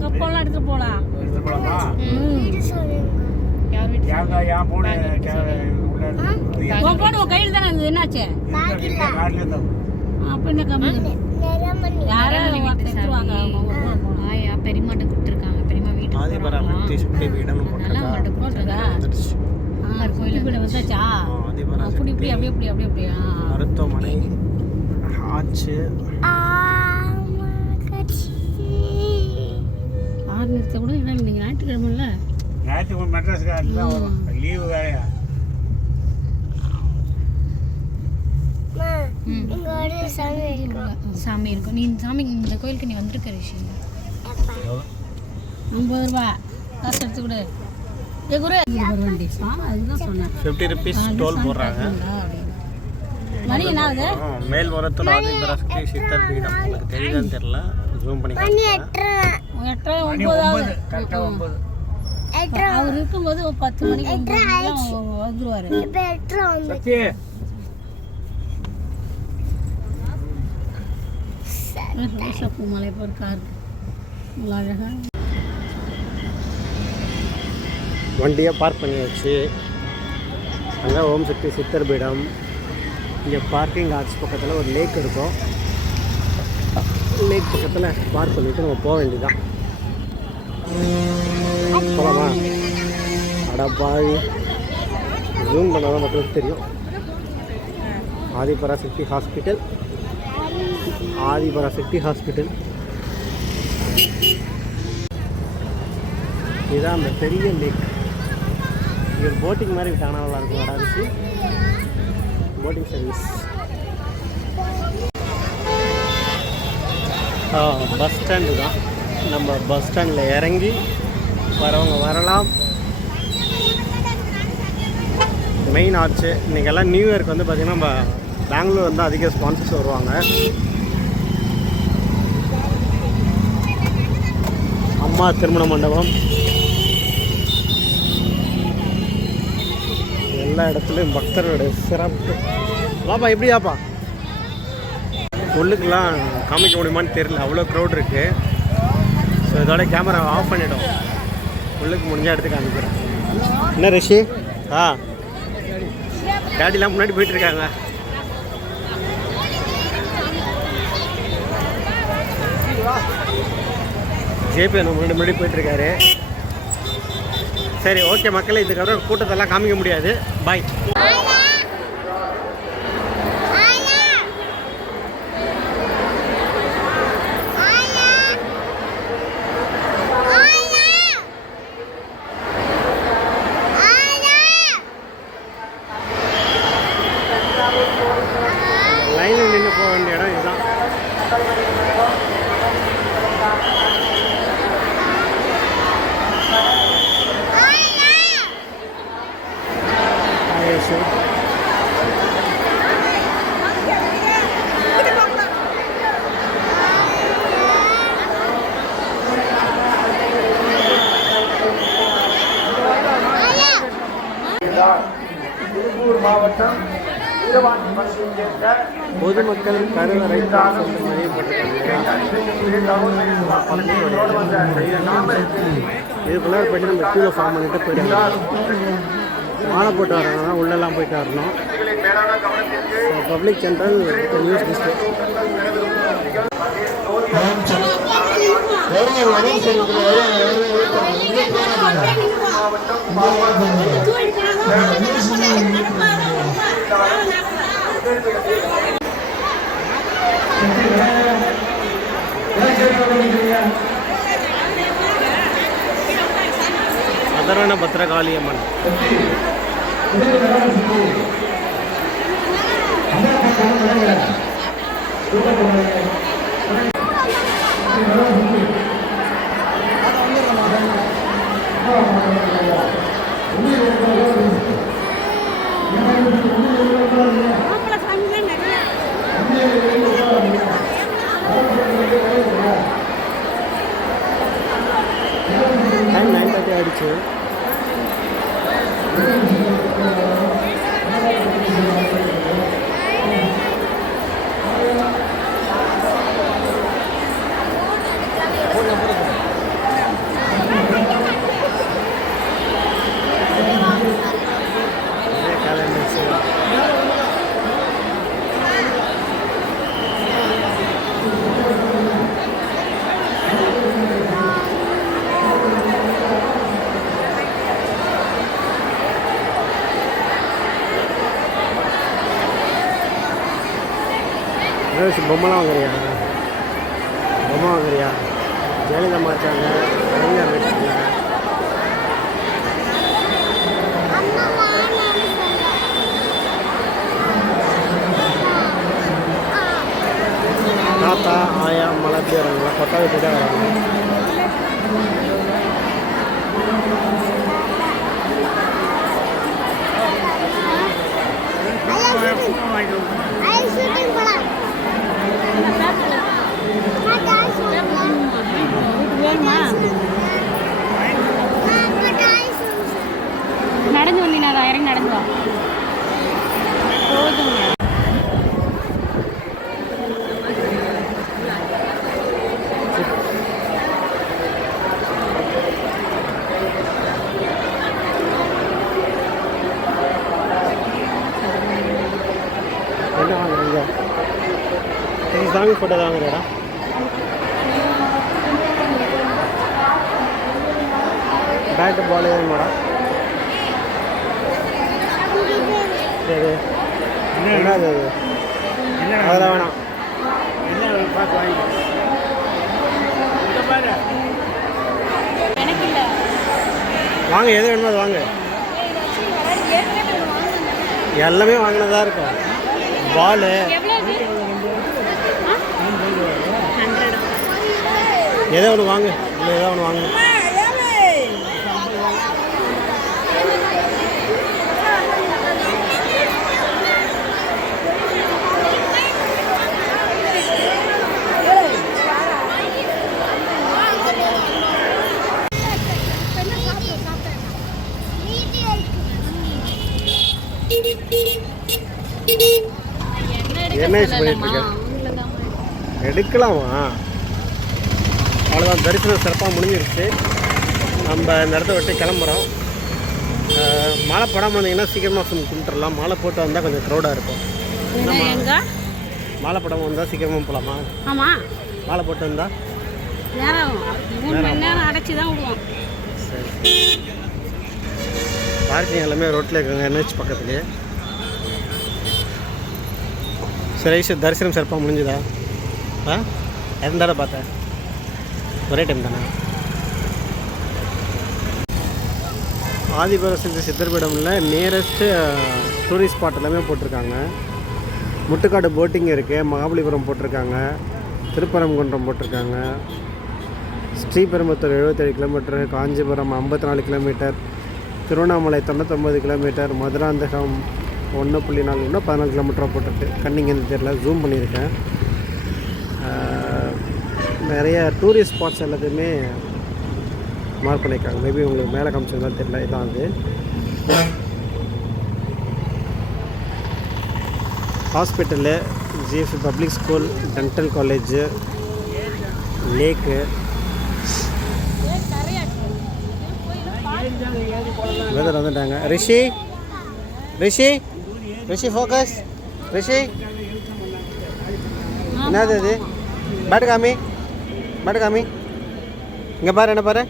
கப்பெல்லாம் எடுத்துட்டு யார் வீட்டு ஏன் போன உன் போன் உன் கையில் தானே இருந்தது? என்னாச்சு? அப்ப என்ன கம்மி? யாரும் எடுத்துருவாங்க ஆயா பெரியமாட்ட கொடுத்துருக்காங்க. பெரியமா வீட்டுக்கு நல்லா அவங்கள்ட்ட வந்துடுச்சு. இப்படி வந்தாச்சா? அப்படி இப்படி அப்படி இப்படி அப்படி அப்படி ஆ. மருத்துவமனை. ஆச்சு. ஆறு நிறுத்த கூட இல்லை இன்னைக்கு ஞாயிற்றுக்கிழமைல ஞாயிற்றுக்கிழமை மெட்ராஸ்காரன் தான் வரும் லீவு வேலையா. சாமி இருக்கும். நீ இந்த சாமி இந்த கோயிலுக்கு நீ வந்திருக்க ரிஷி. ஐம்பது ரூபா. காசு எடுத்து கொடு. ஏ குரு அதுதான் சொன்னேன். ஃபிஃப்டி ருபீஸ் டோல் போடுறாங்க. மணி என்ன ஆகுது? ஆதிபரா சுட்டி சித்தர் பீடம். உங்களுக்கு தெரியுதான்னு தெரியல. ஜூம் பண்ணி எட்டரை கரெக்டாக ஒன்பது அவர் இருக்கும்போது ஒரு பத்து மணிக்கு வந்துருவாரு. ரோசாப்பூ மலை போர் கார் வண்டியை பார்க் பண்ணியாச்சு அங்கே ஓம் சக்தி சித்தர் பீடம். இங்கே பார்க்கிங் ஆர்ட்ஸ் பக்கத்தில் ஒரு லேக் இருக்கும். லேக் பக்கத்தில் பார்க் பண்ணிவிட்டு நம்ம போக வேண்டியதான் போகலாமா அடப்பாவி ஜூம் பண்ணாதான் மக்களுக்கு தெரியும். ஆதிபராசக்தி ஹாஸ்பிட்டல் ஆதிபராசக்தி ஹாஸ்பிட்டல் இதுதான் அந்த பெரிய லேக் இது போட்டிங் மாதிரி விட்டாங்கன்னா நல்லா இருக்கும் இடம் போட்டிங் சர்வீஸ் பஸ் ஸ்டாண்டு தான். நம்ம பஸ் ஸ்டாண்டில் இறங்கி வரவங்க வரலாம். மெயின் ஆச்சு. இன்றைக்கெல்லாம் நியூ இயர்க்கு வந்து பார்த்திங்கன்னா நம்ம பெங்களூர் வந்து அதிக ஸ்பான்சர்ஸ் வருவாங்க. அம்மா திருமண மண்டபம். எல்லா இடத்துலையும் பக்தர்களுடைய சிறப்பு. வாப்பா எப்படியாப்பா? உள்ளுக்கெல்லாம் காமிக்க முடியுமான்னு தெரியல. அவ்வளோ க்ரௌட் இருக்குது ஸோ இதோட கேமரா ஆஃப் பண்ணிட்டோம். உள்ளுக்கு முடிஞ்ச இடத்துக்கு காமிக்கிறேன். என்ன ரிஷி? ஆ. டேடிலாம் முன்னாடி போயிட்டுருக்காங்க ஜேபி நம்ம முன்னாடி முன்னாடி போயிட்டுருக்காரு சரி ஓகே மக்களே இதுக்கப்புறம் கூட்டத்தெல்லாம் காமிக்க முடியாது. பாய் Gracias. பொதுமக்கள் கருவறை சொல்லிட்டு இதுக்குள்ளே போயிட்டு நம்ம கீழே ஃபார்ம் பண்ணிட்டு போயிடலாம் மாலை போட்டு வரணும் உள்ளெல்லாம் போயிட்டு வரணும். Public central news district Bhadrakaliamman Bhadrakaliamman. டைம் Amen. பொம்மைலாம் வாங்குறியா பொம்மை வாங்குறியா ஜெயலலிதா மாச்சாங்க கலைஞர் இருக்காங்க தாத்தா ஆயா மழை எப்படி வராங்களா கொட்டா விட்டுட்டே வராங்க வேணுமா சாமி ஃபோட்டோ தான் வாங்குறியாடா? பேட்டு பால் வேணுமாடா சரி. என்னது அது? என்ன அதெல்லாம் வேணாம். என்ன பார்த்து வாங்க? எது வேணுமோ அது வாங்க. எல்லாமே வாங்கினதா இருக்கும் பால். ஏதோ ஒன்று வாங்க. இல்லை ஏதோ ஒன்று வாங்க. என்ன யூஸ் பண்ணிட்டு இருக்க? எடுக்கலாமா? அவ்வளோதான் தரிசனம் சிறப்பாக முடிஞ்சிருச்சு. நம்ம இந்த இடத்த விட்டு கிளம்புறோம். மாலை போடாமல் வந்தீங்கன்னா சீக்கிரமாக சும் கும்பிட்டுறலாம். மாலை போட்டு வந்தால் கொஞ்சம் க்ரௌடாக இருக்கும். மாலை போடாமல் வந்தால் சீக்கிரமாக போகலாமா ஆமா. மாலை போட்டு வந்தால் பார்க்கிங் எல்லாமே ரோட்டில் இருக்காங்க என்ஹெச் பக்கத்துலேயே. சரி ஐஷு தரிசனம் சிறப்பாக முடிஞ்சுதா? ஆ? எந்த பார்த்தேன்? ஒரே டைம் தானே? ஆதிபர சித்த சித்தர்பீடமில் நியரஸ்ட்டு டூரிஸ்ட் ஸ்பாட் எல்லாமே போட்டிருக்காங்க. முட்டுக்காடு போட்டிங் இருக்குது மகாபலிபுரம் போட்டிருக்காங்க திருப்பரங்குன்றம் போட்டிருக்காங்க. ஸ்ரீபெரும்புத்தூர் எழுபத்தேழு கிலோமீட்டர் காஞ்சிபுரம் ஐம்பத்தி நாலு கிலோமீட்டர் திருவண்ணாமலை தொண்ணூத்தொம்பது கிலோமீட்டர் மதுராந்தகம் ஒன்று புள்ளி நாலு ஒன்று பதினாலு கிலோமீட்டராக போட்டிருக்கு. கண்ணிங்க இந்த தெரியல ஜூம் பண்ணியிருக்கேன். நிறைய டூரிஸ்ட் ஸ்பாட்ஸ் எல்லாத்தையுமே மார்க் பண்ணியிருக்காங்க. மேபி உங்களுக்கு மேலே காமிச்சிருந்தா தெரியல. இதான் அது. Hospital GFC public school dental college lake weather வந்துட்டாங்க. ரிஷி ரிஷி ரிஷி ஃபோக்கஸ் ரிஷி என்னது இது? பேட்டு காமி? பேட்டு காமி இங்கே பாரு என்ன பாரு.